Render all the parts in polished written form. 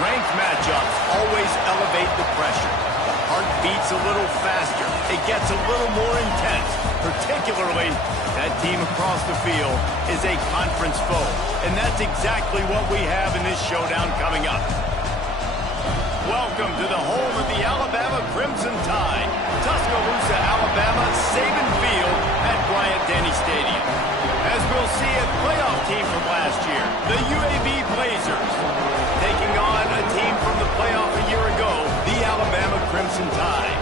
Ranked matchups always elevate the pressure. The heart beats a little faster. It gets a little more intense. particularly that team across the field is a conference foe. And that's exactly what we have in this showdown coming up. Welcome to the home of the Alabama Crimson Tide, Tuscaloosa, Alabama, Saban Field at Bryant-Denny Stadium. As we'll see, a playoff team from last year, the UAB Blazers, taking on a team from the playoff a year ago, the Alabama Crimson Tide.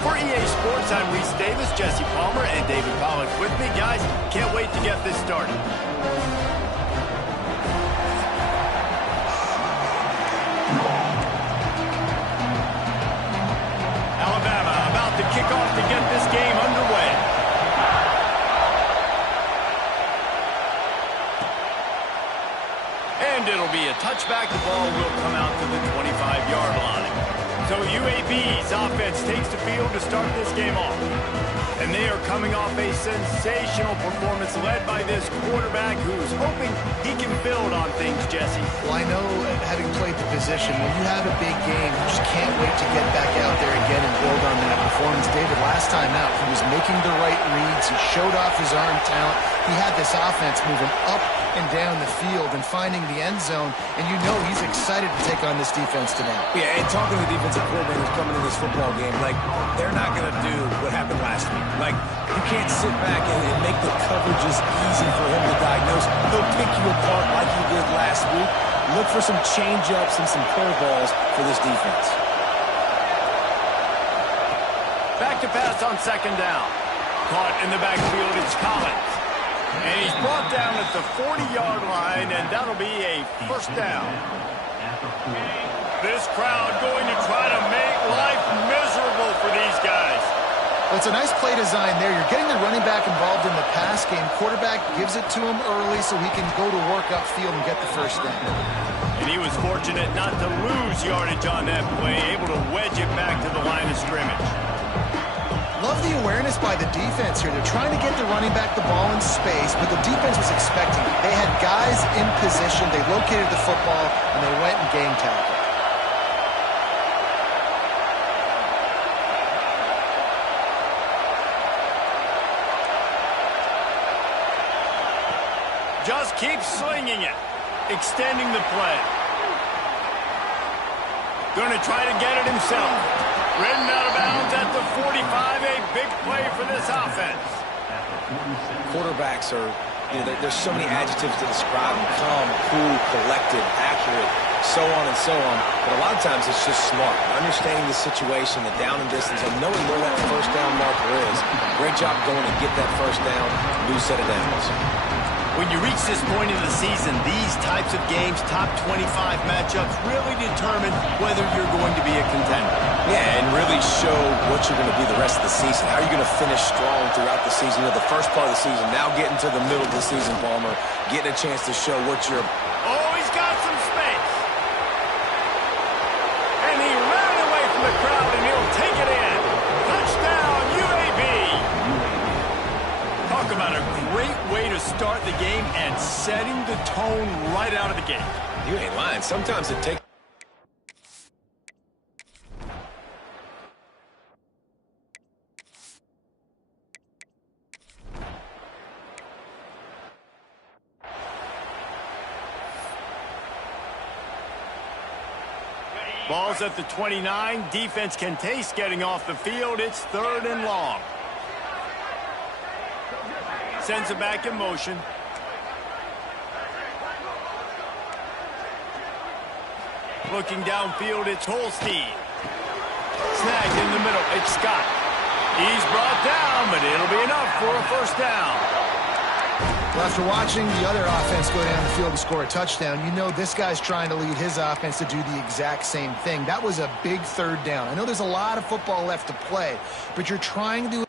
For EA Sports, I'm Reese Davis, Jesse Palmer, and David Pollack with me. Guys, can't wait to get this started. Alabama about to kick off to get this game underway. And it'll be a touchback. The ball will come out to the 25-yard line. So UAB's offense takes the field to start this game off. And they are coming off a sensational performance led by this quarterback who's hoping he can build on things, Jesse. Well, I know, having played the position, when you have a big game, you just can't wait to get back out there again and build on that performance. David, last time out, he was making the right reads. He showed off his arm talent. He had this offense moving up and down the field and finding the end zone, and you know he's excited to take on this defense today. Yeah, and talking to the defensive coordinators coming in this football game, like, they're not going to do what happened last week. Like, you can't sit back and make the coverages easy for him to diagnose. He'll pick you apart like he did last week. Look for some change-ups and some curveballs for this defense. Back to pass on second down. Caught in the backfield, it's Collins. And he's brought down at the 40-yard line, and that'll be a first down. This crowd going to try to make life miserable for these guys. Well, it's a nice play design there. You're getting the running back involved in the pass game. Quarterback gives it to him early so he can go to work upfield and get the first down. And he was fortunate not to lose yardage on that play, able to wedge it back to the line of scrimmage. Love the awareness by the defense here. They're trying to get the running back the ball in space, but the defense was expecting it. They had guys in position. They located the football, and they went and game tackled. Just keeps slinging it, extending the play. Going to try to get it himself. Ridden out of bounds at the 45, a big play for this offense. Quarterbacks are, there's so many adjectives to describe them. Calm, cool, collected, accurate, so on and so on. But a lot of times it's just smart. Understanding the situation, the down and distance, and knowing where that first down marker is. Great job going to get that first down, new set of downs. When you reach this point in the season, these types of games, top 25 matchups, really determine whether you're going to be a contender. Yeah, and really show what you're going to be the rest of the season. How are you going to finish strong throughout the season? The first part of the season, now getting to the middle of the season, Palmer, getting a chance to show what you're... Oh, he's got some space. And he ran away from the crowd, and he'll take it in. Touchdown, UAB. Talk about a great way to start the game and setting the tone right out of the gate. You ain't lying. Sometimes it takes... Ball's at the 29. Defense can taste getting off the field. It's third and long. Sends it back in motion. Looking downfield, it's Holstein. Snagged in the middle, it's Scott. He's brought down, but it'll be enough for a first down. Well, after watching the other offense go down the field and score a touchdown, you know this guy's trying to lead his offense to do the exact same thing. That was a big third down. I know there's a lot of football left to play, but you're trying to...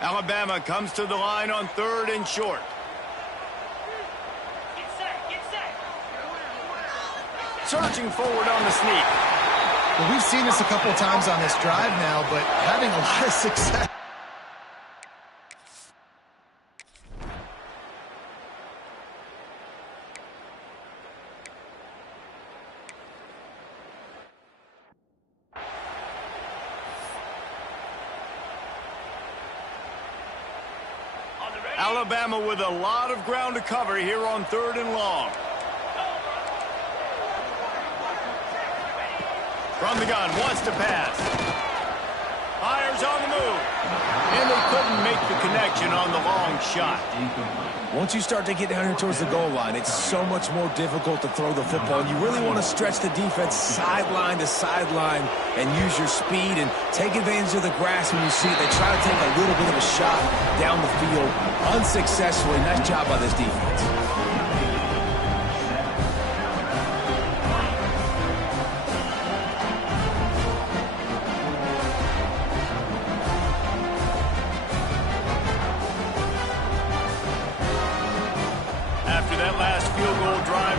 Alabama comes to the line on third and short. Surging forward on the sneak. Well, we've seen this a couple times on this drive now, but having a lot of success. Alabama with a lot of ground to cover here on 3rd and long. From the gun, wants to pass. Fires on the move. And they couldn't make the connection on the long shot. Once you start to get down here towards the goal line, it's so much more difficult to throw the football. And you really want to stretch the defense sideline to sideline and use your speed and take advantage of the grass when you see it. They try to take a little bit of a shot down the field unsuccessfully. Nice job by this defense.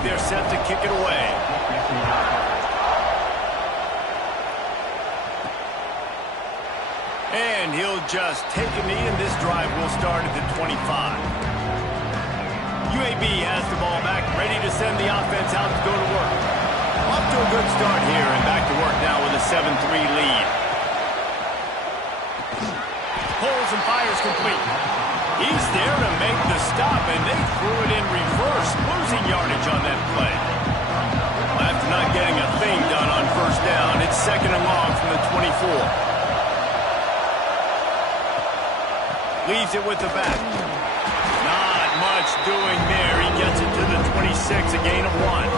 They're set to kick it away. And he'll just take a knee, and this drive will start at the 25. UAB has the ball back, ready to send the offense out to go to work. Off to a good start here, and back to work now with a 7-3 lead. Pulls and fires complete. He's there to make the stop, and they threw it in reverse, losing yardage on that play. After not getting a thing done on 1st down, it's 2nd and long from the 24. Leaves it with the back. Not much doing there. He gets it to the 26, a gain of 1.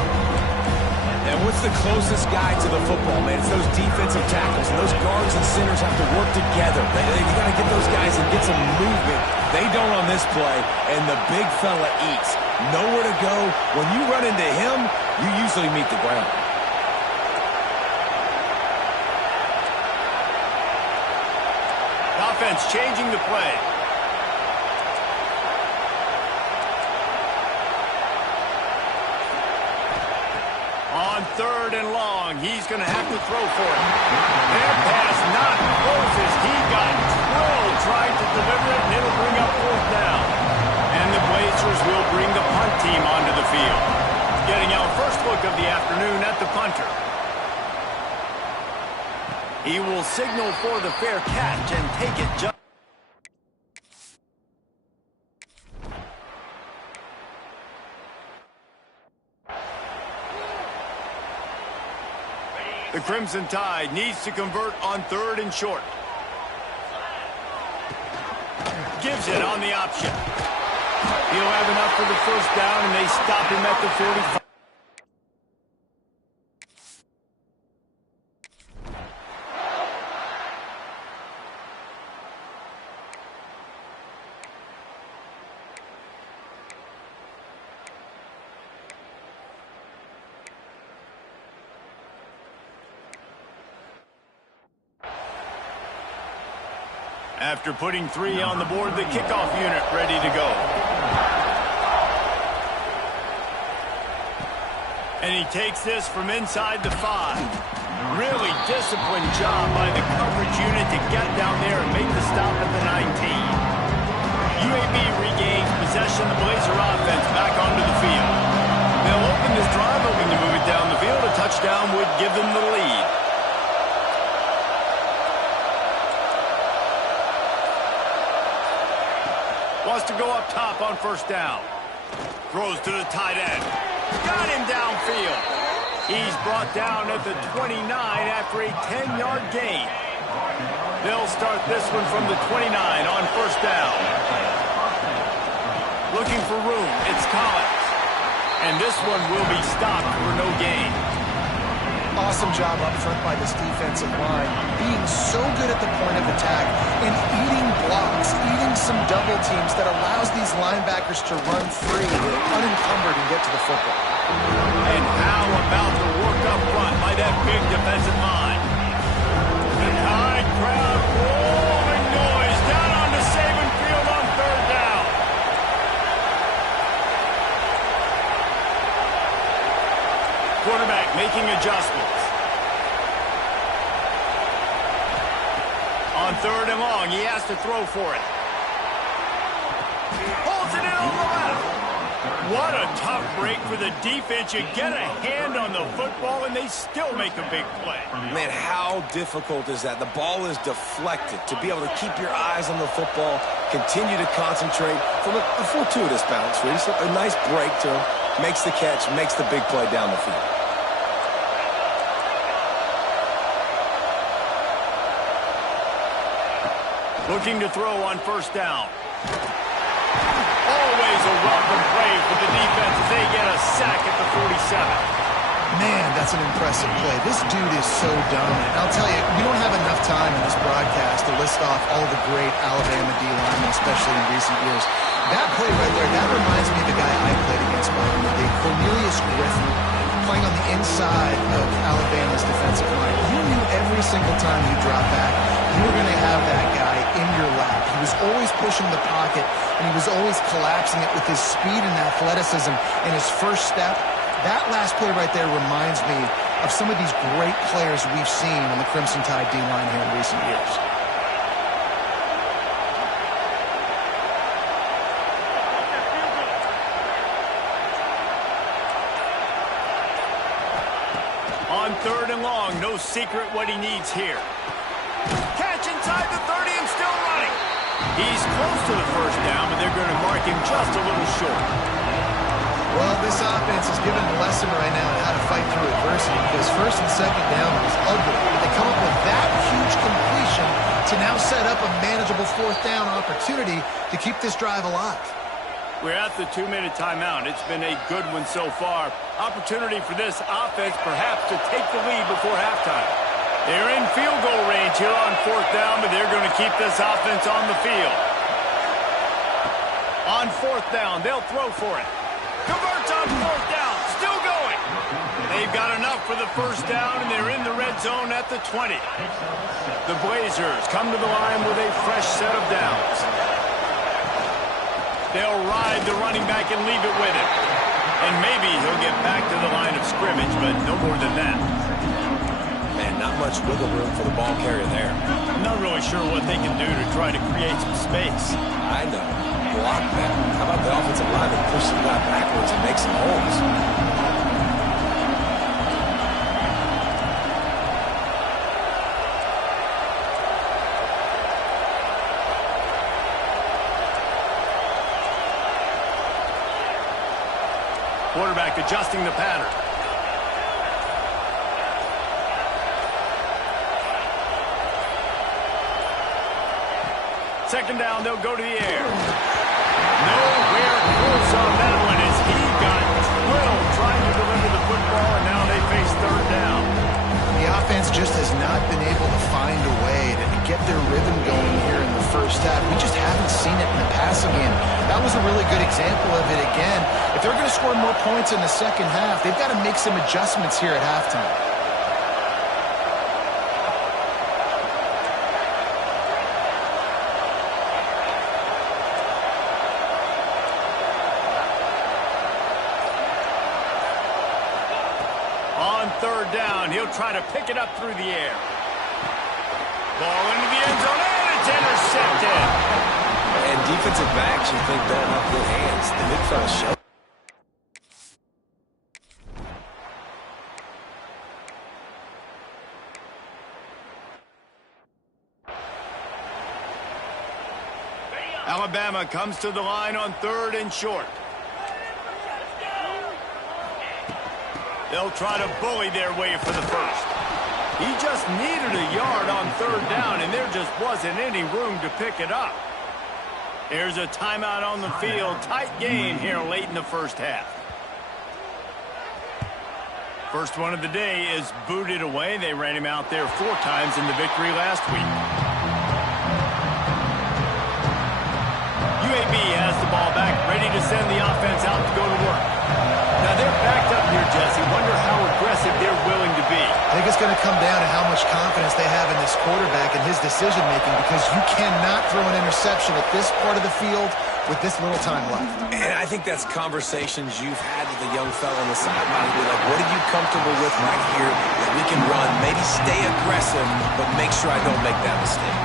And what's the closest guy to the football, man? It's those defensive tackles. And those guards and centers have to work together. You got to get those guys and get some movement. They don't on this play, and the big fella eats. Nowhere to go. When you run into him, you usually meet the ground. The offense changing the play. On 3rd and long, he's going to have to throw for it. Their pass not closest. He got drilled, tried to deliver it, and it'll bring up 4th down. And the Blazers will bring the punt team onto the field. Getting our first look of the afternoon at the punter. He will signal for the fair catch and take it just. The Crimson Tide needs to convert on 3rd and short. Gives it on the option. He'll have enough for the 1st down, and they stop him at the 45. After putting 3 on the board, the kickoff unit ready to go. And he takes this from inside the 5. Really disciplined job by the coverage unit to get down there and make the stop at the 19. UAB regains possession. The Blazer offense back onto the field. They'll open this drive, hoping to move it down the field. A touchdown would give them the lead. Wants to go up top on 1st down. Throws to the tight end. Got him downfield. He's brought down at the 29 after a 10-yard gain. They'll start this one from the 29 on 1st down. Looking for room. It's Collins. And this one will be stopped for no gain. Awesome job up front by this defensive line, being so good at the point of attack and eating blocks, eating some double teams that allows these linebackers to run free, unencumbered, and get to the football. And how about the work up front by that big defensive line? The Tide crowd rolling noise down onto Saban Field on 3rd down. Quarterback making adjustments. On 3rd and long, he has to throw for it. Holds it in on the left. What a tough break for the defense. You get a hand on the football, and they still make a big play. Man, how difficult is that? The ball is deflected. To be able to keep your eyes on the football, continue to concentrate from a fortuitous bounce, Reese. A nice break to him. Makes the catch, makes the big play down the field. Looking to throw on first down. Always a welcome play for the defense as they get a sack at the 47. Man, that's an impressive play. This dude is so dominant. I'll tell you, we don't have enough time in this broadcast to list off all the great Alabama D-linemen, especially in recent years. That play right there, that reminds me of the guy I played against back in the day, Cornelius Griffin, playing on the inside of Alabama's defensive line. You knew every single time you dropped back, you were going to have that guy in your lap. He was always pushing the pocket, and he was always collapsing it with his speed and athleticism in his first step. That last play right there reminds me of some of these great players we've seen on the Crimson Tide D-line here in recent years. On third and long, no secret what he needs here. Catch inside the 30 and still running. He's close to the first down, but they're going to mark him just a little short. Well, this offense is giving a lesson right now on how to fight through adversity, because first and second down was ugly. But they come up with that huge completion to now set up a manageable fourth down opportunity to keep this drive alive. We're at the 2-minute timeout. It's been a good one so far. Opportunity for this offense perhaps to take the lead before halftime. They're in field goal range here on fourth down, but they're going to keep this offense on the field. On fourth down, they'll throw for it. Converts on fourth down, still going. They've got enough for the first down, and they're in the red zone at the 20. The Blazers come to the line with a fresh set of downs. They'll ride the running back and leave it with him. And maybe he'll get back to the line of scrimmage, but no more than that. Man, not much wiggle room for the ball carrier there. I'm not really sure what they can do to try to create some space. I know. Block that. How about the offensive line that push the guy backwards and make some holes? Quarterback adjusting the pattern. Second down, they'll go to the air. Nowhere close on that one as he got drilled trying to deliver the football, and now they face third down. The offense just has not been able to find a way to get their rhythm going here in the first half. We just haven't seen it in the passing game. That was a really good example of it again. If they're going to score more points in the second half, they've got to make some adjustments here at halftime. On third down, he'll try to pick it up through the air. Ball into the end zone, and it's intercepted. And defensive backs, you think, don't have good hands. The big fella showed. Alabama comes to the line on third and short. They'll try to bully their way for the first. He just needed a yard on third down, and there just wasn't any room to pick it up. There's a timeout on the field. Tight game here late in the first half. First one of the day is booted away. They ran him out there 4 times in the victory last week. UAB has the ball back, ready to send the offense out to go to work. Now they're backed up here, Jesse. Wonder how aggressive they're willing to be. I think it's going to come down to how much confidence they have in this quarterback and his decision-making, because you cannot throw an interception at this part of the field with this little time left. And I think that's conversations you've had with the young fella on the sideline. Be like, what are you comfortable with right here that we can run? Maybe stay aggressive, but make sure I don't make that mistake.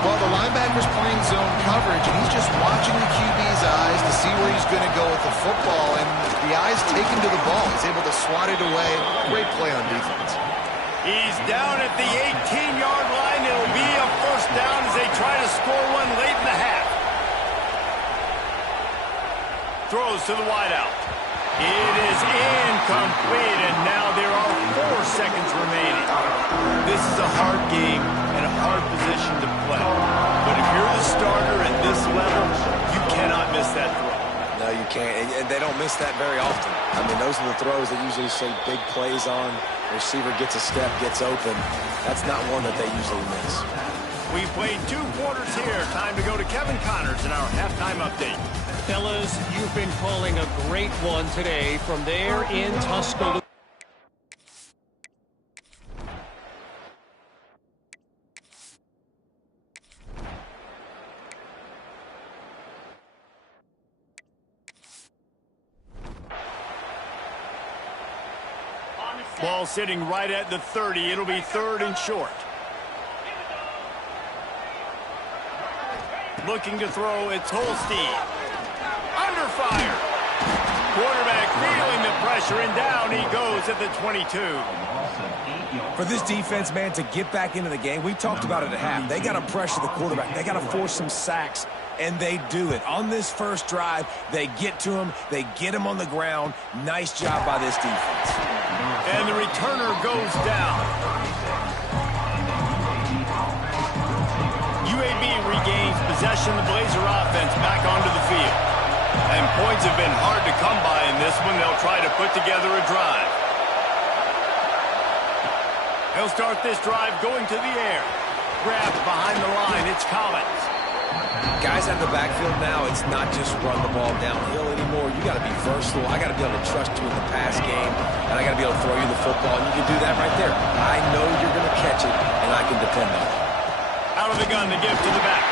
Well, the linebacker's playing zone coverage, and he's just watching the QB's eyes to see where he's going to go with the football, and the eyes take him to the ball. He's able to swat it away. Great play on defense. He's down at the 18-yard line. It'll be a first down as they try to score one late in the half. Throws to the wideout. It is incomplete, and now there are 4 seconds remaining. This is a hard game and a hard position to play. But if you're the starter at this level, you cannot miss that throw. No, you can't, and they don't miss that very often. I mean, those are the throws that usually see big plays on. The receiver gets a step, gets open. That's not one that they usually miss. We've played 2 quarters here. Time to go to Kevin Connors in our halftime update. Fellas, you've been calling a great one today from there in Tuscaloosa. Ball sitting right at the 30. It'll be 3rd and short. Looking to throw, it's Holstein. Under fire. Quarterback feeling the pressure, and down he goes at the 22. For this defense, man, to get back into the game, we talked about it at half. They got to pressure the quarterback. They got to force some sacks, and they do it. On this first drive, they get to him. They get him on the ground. Nice job by this defense. And the returner goes down. UAB regains possession of the Blazer offense back onto the field. And points have been hard to come by in this one. They'll try to put together a drive. He'll start this drive going to the air. Grabbed behind the line. It's Collins. Guys out of the backfield now, it's not just run the ball downhill anymore. You got to be versatile. I got to be able to trust you in the pass game, and I got to be able to throw you the football, and you can do that right there. I know you're going to catch it, and I can depend on it. Out of the gun, the give to the back.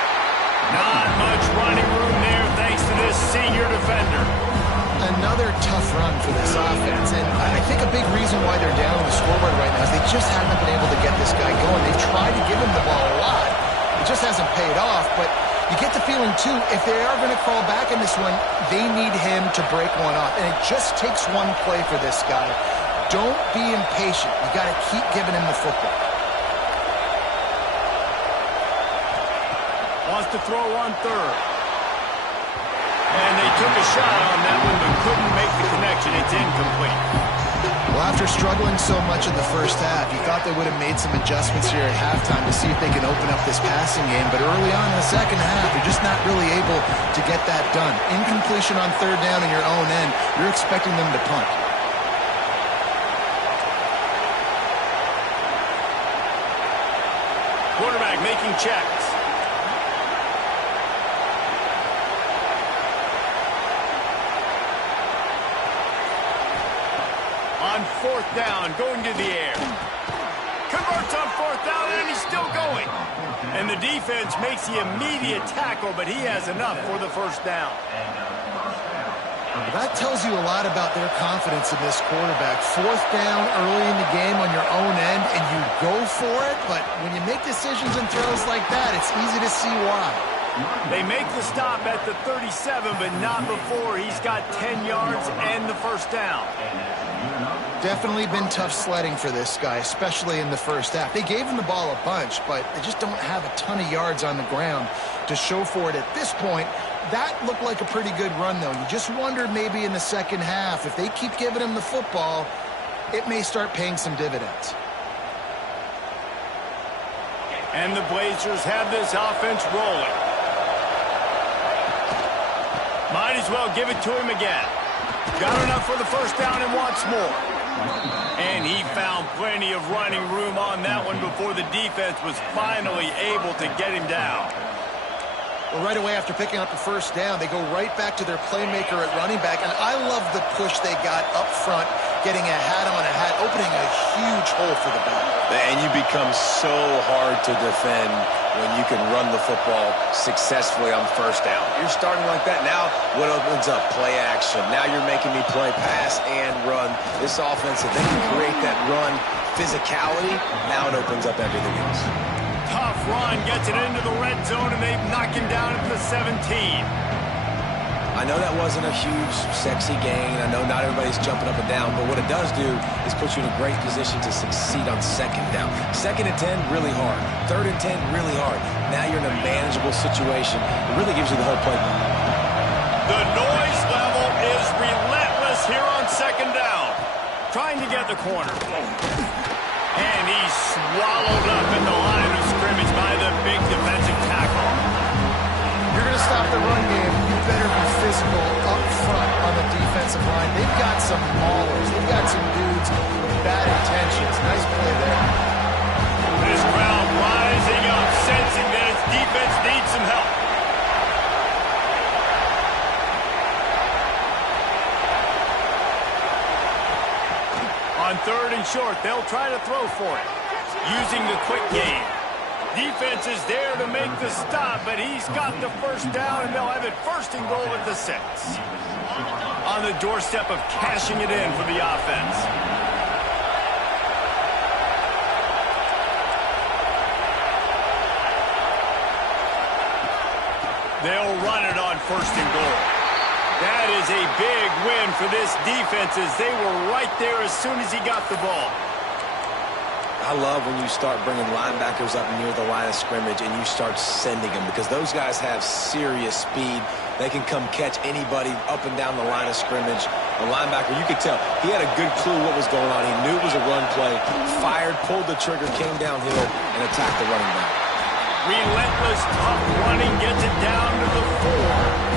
Not much running room there thanks to this senior defender. Another tough run for this offense, and I think a big reason why they're down on the scoreboard right now is they just haven't been able to get this guy going. They've tried to give him the ball a lot. It just hasn't paid off, but you get the feeling, too, if they are going to crawl back in this one, they need him to break one off, and it just takes one play for this guy. Don't be impatient. You got to keep giving him the football. Wants to throw on 3rd. And they took a shot on that one, but couldn't make the connection. It's incomplete. Well, after struggling so much in the first half, you thought they would have made some adjustments here at halftime to see if they can open up this passing game. But early on in the second half, they're just not really able to get that done. Incompletion on 3rd down in your own end, you're expecting them to punt. Quarterback making checks. On 4th down, going to the air. Converts on 4th down, and he's still going. And the defense makes the immediate tackle, but he has enough for the first down. That tells you a lot about their confidence in this quarterback. 4th down early in the game on your own end, and you go for it, but when you make decisions and throws like that, it's easy to see why. They make the stop at the 37, but not before he's got 10 yards and the first down. Definitely been tough sledding for this guy, especially in the first half. They gave him the ball a bunch, but they just don't have a ton of yards on the ground to show for it at this point. That looked like a pretty good run, though. You just wonder maybe in the second half, if they keep giving him the football, it may start paying some dividends. And the Blazers have this offense rolling. Might as well give it to him again. Got enough for the first down and wants more. And he found plenty of running room on that one before the defense was finally able to get him down. Well, right away after picking up the first down, they go right back to their playmaker at running back. And I love the push they got up front, getting a hat on a hat, opening a huge hole for the back. And you become so hard to defend when you can run the football successfully on first down. You're starting like that. Now what opens up? Play action. Now you're making me play pass and run. This offense, if they can create that run physicality, now it opens up everything else. tough run, gets it into the red zone, and they've knocked him down at the 17. I know that wasn't a huge, sexy gain. I know not everybody's jumping up and down, but what it does do is put you in a great position to succeed on second down. 2nd and 10, really hard. 3rd and 10, really hard. Now you're in a manageable situation. It really gives you the whole play. The noise level is relentless here on 2nd down. Trying to get the corner. And he's swallowed up in the line of scrimmage by the big defensive tackle. You're going to stop the run game, you better be physical up front on the defensive line. They've got some maulers. They've got some dudes with bad intentions. Nice play there. This crowd rising up, sensing that its defense needs some help. On 3rd and short, they'll try to throw for it, using the quick game. Defense is there to make the stop, but he's got the 1st down, and they'll have it 1st and goal at the 6. On the doorstep of cashing it in for the offense. They'll run it on 1st and goal. That is a big win for this defense as they were right there as soon as he got the ball. I love when you start bringing linebackers up near the line of scrimmage and you start sending them because those guys have serious speed. They can come catch anybody up and down the line of scrimmage. The linebacker, you could tell, he had a good clue what was going on. He knew it was a run play, fired, pulled the trigger, came downhill, and attacked the running back. Relentless, tough running, gets it down to the 4.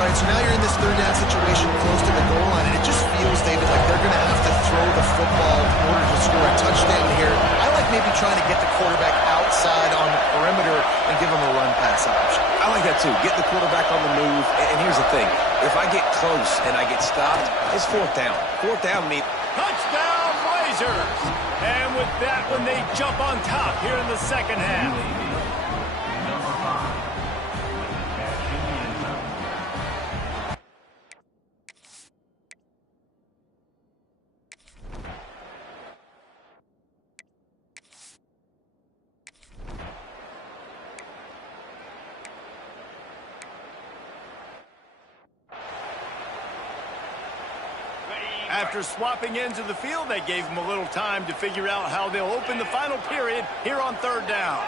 All right, so now you're in this 3rd down situation close to the goal line, and it just feels, David, like they're going to have to throw the football in order to score a touchdown here. I like maybe trying to get the quarterback outside on the perimeter and give him a run-pass option. I like that, too. Get the quarterback on the move. And here's the thing. If I get close and I get stopped, it's 4th down. 4th down means... Touchdown, Blazers! And with that one, they jump on top here in the 2nd half. After swapping ends of the field, that gave them a little time to figure out how they'll open the final period here on 3rd down.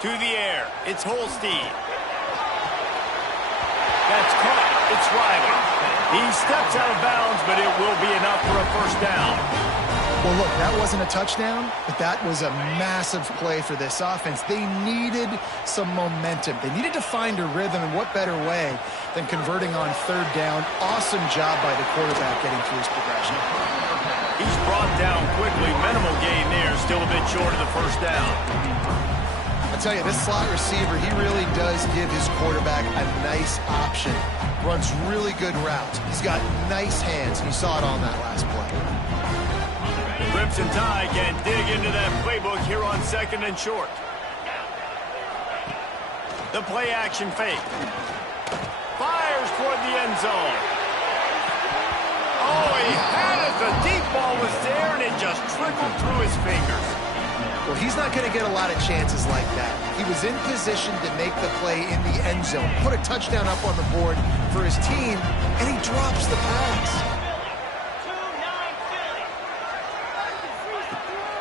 To the air, it's Holstein. That's caught. It's Riley. He steps out of bounds, but it will be enough for a 1st down. Well, look, that wasn't a touchdown, but that was a massive play for this offense. They needed some momentum. They needed to find a rhythm, and what better way than converting on 3rd down. Awesome job by the quarterback getting through his progression. He's brought down quickly. Minimal gain there, still a bit short of the 1st down. I tell you, this slot receiver, he really does give his quarterback a nice option. Runs really good routes. He's got nice hands, and you saw it on that last play. Crimson Tide can dig into that playbook here on 2nd and short. The play action fake. Fires toward the end zone. Oh, he had it. The deep ball was there, and it just trickled through his fingers. Well, he's not going to get a lot of chances like that. He was in position to make the play in the end zone, put a touchdown up on the board for his team, and he drops the pass.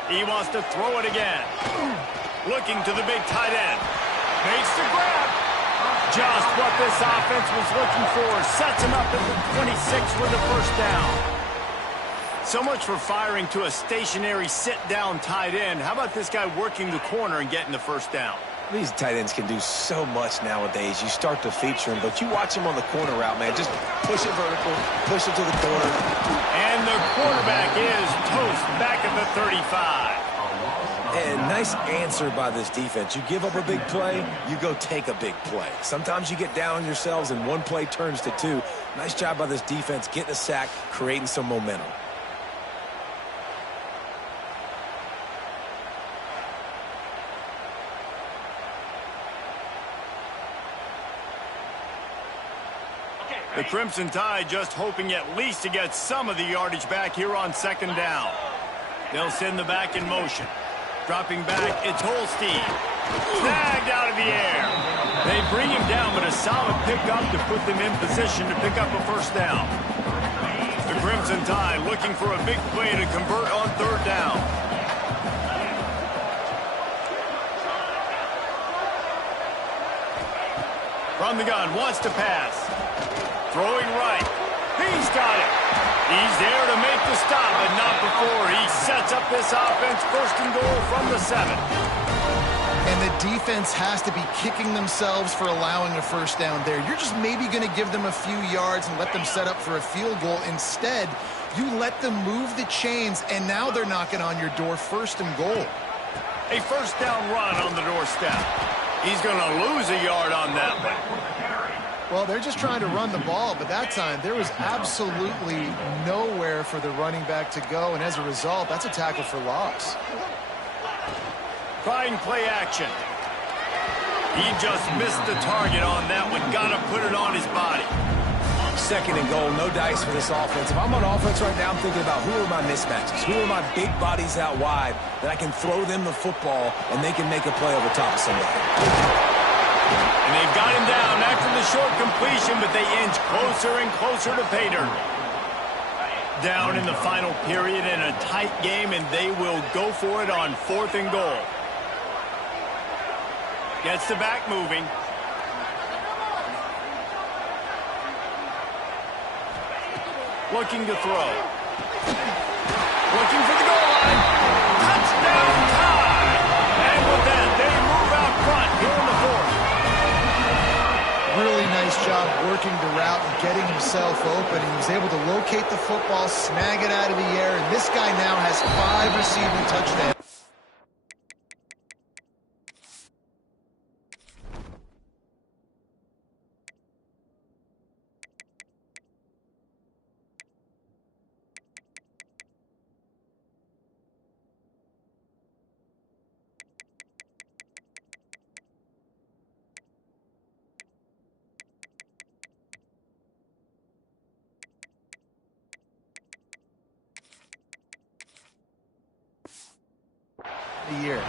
He wants to throw it again. Looking to the big tight end. Makes the grab. Just what this offense was looking for. Sets him up at the 26 for the 1st down. So much for firing to a stationary sit-down tight end. How about this guy working the corner and getting the 1st down? These tight ends can do so much nowadays. You start to feature them, but you watch them on the corner route, man. Just push it vertical, push it to the corner. And the quarterback is toast back at the 35. And nice answer by this defense. You give up a big play, you go take a big play. Sometimes you get down on yourselves and one play turns to 2. Nice job by this defense getting a sack, creating some momentum. The Crimson Tide just hoping at least to get some of the yardage back here on 2nd down. They'll send the back in motion. Dropping back, it's Holstein. Snagged out of the air. They bring him down, but a solid pickup to put them in position to pick up a first down. The Crimson Tide looking for a big play to convert on third down. From the gun, wants to pass. Throwing right. He's got it. He's there to make the stop, but not before he sets up this offense first and goal from the 7. And the defense has to be kicking themselves for allowing a first down there. You're just maybe going to give them a few yards and let them set up for a field goal. Instead, you let them move the chains, and now they're knocking on your door first and goal. A first down run on the doorstep. He's going to lose a yard on that one. Well, they're just trying to run the ball, but that time there was absolutely nowhere for the running back to go, and as a result, that's a tackle for loss. Trying play action. He just missed the target on that one. Got to put it on his body. Second and goal, no dice for this offense. If I'm on offense right now, I'm thinking about who are my mismatches? Who are my big bodies out wide that I can throw them the football and they can make a play over top of somebody. And they've got him down after the short completion, but they inch closer and closer to pay dirt. Down in the final period in a tight game, and they will go for it on fourth and goal. Gets the back moving. Looking to throw. Looking for the goal line. Touchdown tie! And with that, they move out front here in the fourth. Really nice job working the route and getting himself open. He was able to locate the football, snag it out of the air, and this guy now has 5 receiving touchdowns. Year.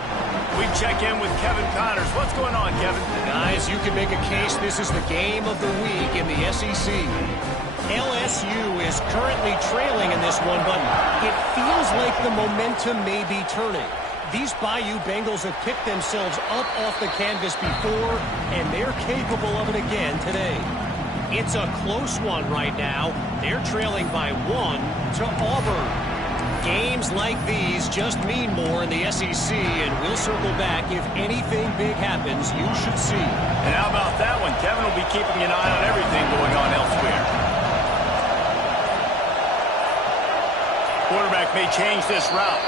We check in with Kevin Connors. What's going on, Kevin? Guys, you can make a case this is the game of the week in the SEC. LSU is currently trailing in this one, but it feels like the momentum may be turning. These Bayou Bengals have picked themselves up off the canvas before, and they're capable of it again today. It's a close one right now. They're trailing by 1 to Auburn. Games like these just mean more in the SEC, and we'll circle back if anything big happens you should see. And how about that one? Kevin will be keeping an eye on everything going on elsewhere. Quarterback may change this route.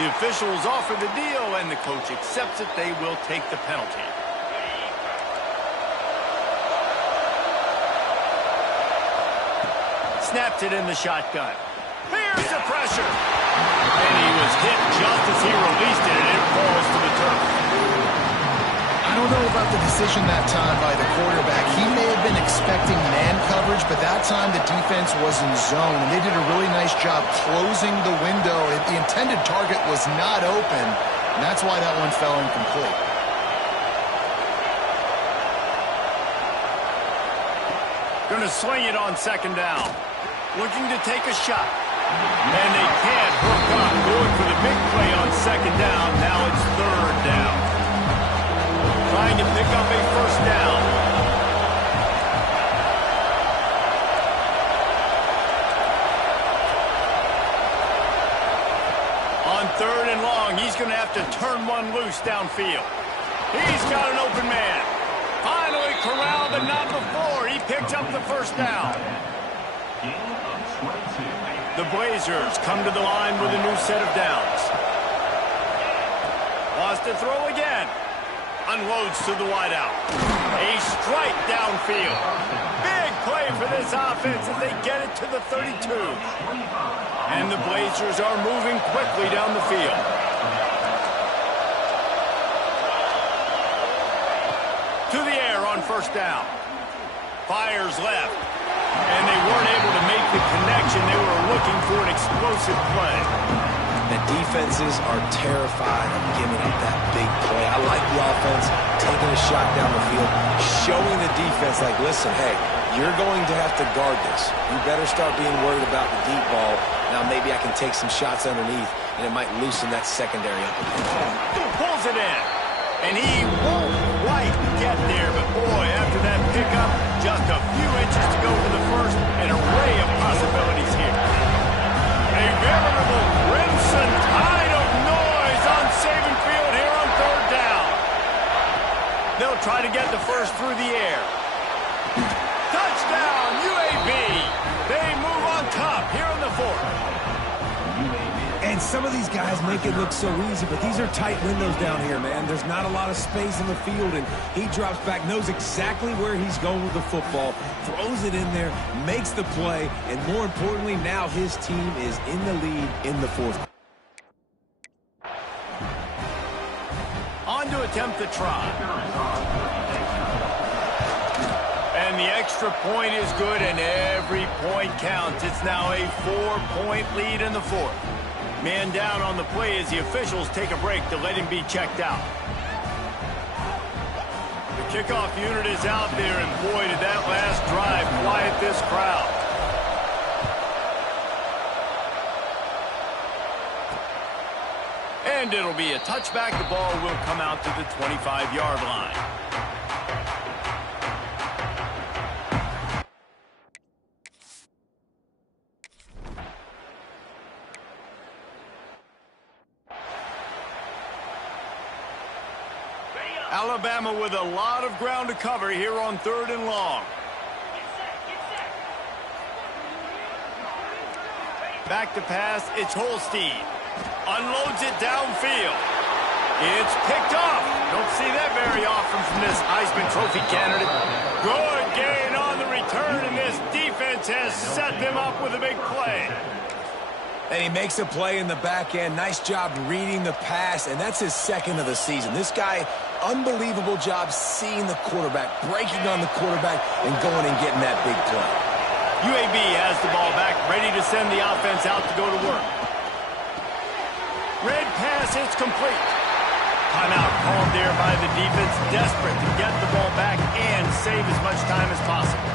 The officials offer the deal, and the coach accepts it. They will take the penalty. Snapped it in the shotgun. Here's the pressure. And he was hit just as he released it, and it falls to the turf. I don't know about the decision that time by the quarterback. He may have been expecting man coverage, but that time the defense was in zone, and they did a really nice job closing the window. The intended target was not open, and that's why that one fell incomplete. Going to swing it on second down. Looking to take a shot. And they can't hook up. Going for the big play on second down. Now it's third down. Trying to pick up a first down. On third and long, he's going to have to turn one loose downfield. He's got an open man. Finally corralled, but not before. He picked up the first down. The Blazers come to the line with a new set of downs. Wants to throw again. Unloads to the wideout. A strike downfield. Big play for this offense as they get it to the 32. And the Blazers are moving quickly down the field. To the air on first down. Fires left. the connection. They were looking for an explosive play. The defenses are terrified of giving up that big play. I like the offense taking a shot down the field, showing the defense, like, listen, hey, you're going to have to guard this. You better start being worried about the deep ball. Now maybe I can take some shots underneath, and it might loosen that secondary up a bit. Pulls it in, and he won't quite get there, but boy, after that pickup, just a few inches to go for the first, an array of possibilities here. A veritable crimson tide of noise on Saban Field here on third down. They'll try to get the first through the air. Touchdown, UAB. They move on top here in the fourth. And some of these guys make it look so easy, but these are tight windows down here, man. There's not a lot of space in the field, and he drops back, knows exactly where he's going with the football, throws it in there, makes the play, and more importantly, now his team is in the lead in the fourth. On to attempt the try. And the extra point is good, and every point counts. It's now a 4-point lead in the fourth. Man down on the play as the officials take a break to let him be checked out. The kickoff unit is out there, and boy, did that last drive quiet this crowd. And it'll be a touchback. The ball will come out to the 25-yard line. Alabama with a lot of ground to cover here on third and long. Back to pass, it's Holstein. Unloads it downfield. It's picked off. Don't see that very often from this Heisman Trophy candidate. Good gain on the return, and this defense has set them up with a big play. And he makes a play in the back end. Nice job reading the pass, and that's his second of the season. This guy, unbelievable job seeing the quarterback, breaking on the quarterback, and going and getting that big play. UAB has the ball back, ready to send the offense out to go to work. Red pass, it's complete. Timeout called there by the defense, desperate to get the ball back and save as much time as possible.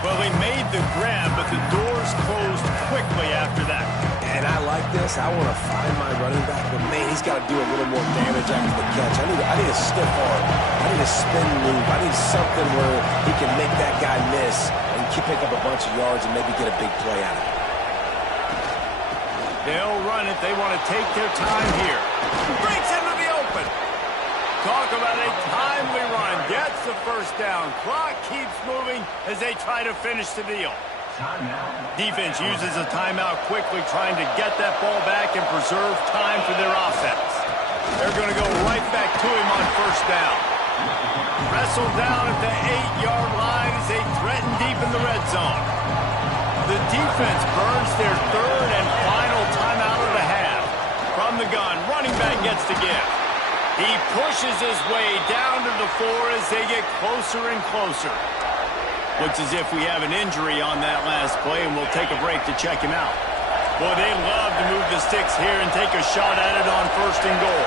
Well, they made the grab, but the doors closed quickly after that. And I like this. I want to find my running back, but man, he's got to do a little more damage after the catch. I need a stiff arm. I need a spin move. I need something where he can make that guy miss and pick up a bunch of yards and maybe get a big play out of it. They'll run it. They want to take their time here. Breaks into the open. Talk about a timely run. Gets the first down. Clock keeps moving as they try to finish the deal. Defense uses a timeout quickly, trying to get that ball back and preserve time for their offense. They're going to go right back to him on first down. Wrestled down at the 8-yard line as they threaten deep in the red zone. The defense burns their third and final timeout of the half. From the gun, running back gets the give. He pushes his way down to the 4 as they get closer and closer. Looks as if we have an injury on that last play, and we'll take a break to check him out. Boy, they love to move the sticks here and take a shot at it on first and goal.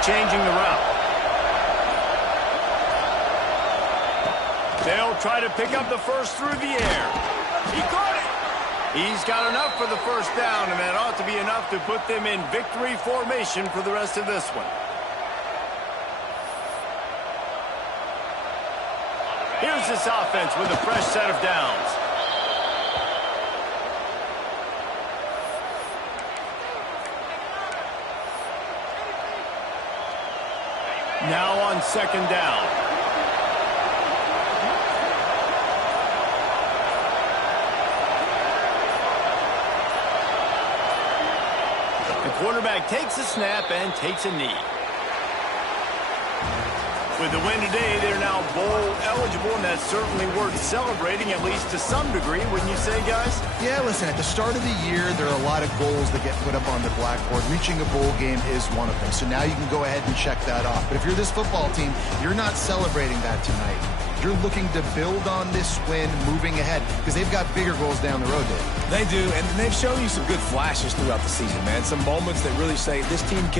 Changing the route. They'll try to pick up the first through the air. He caught it. He's got enough for the first down, and that ought to be enough to put them in victory formation for the rest of this one. Here's this offense with a fresh set of downs. Now on second down. The quarterback takes a snap and takes a knee. With the win today, they're now bowl eligible, and that's certainly worth celebrating, at least to some degree, wouldn't you say, guys? Yeah, listen, at the start of the year, there are a lot of goals that get put up on the blackboard. Reaching a bowl game is one of them. So now you can go ahead and check that off. But if you're this football team, you're not celebrating that tonight. You're looking to build on this win moving ahead because they've got bigger goals down the road, Dave. They do, and they've shown you some good flashes throughout the season, man. Some moments that really say this team can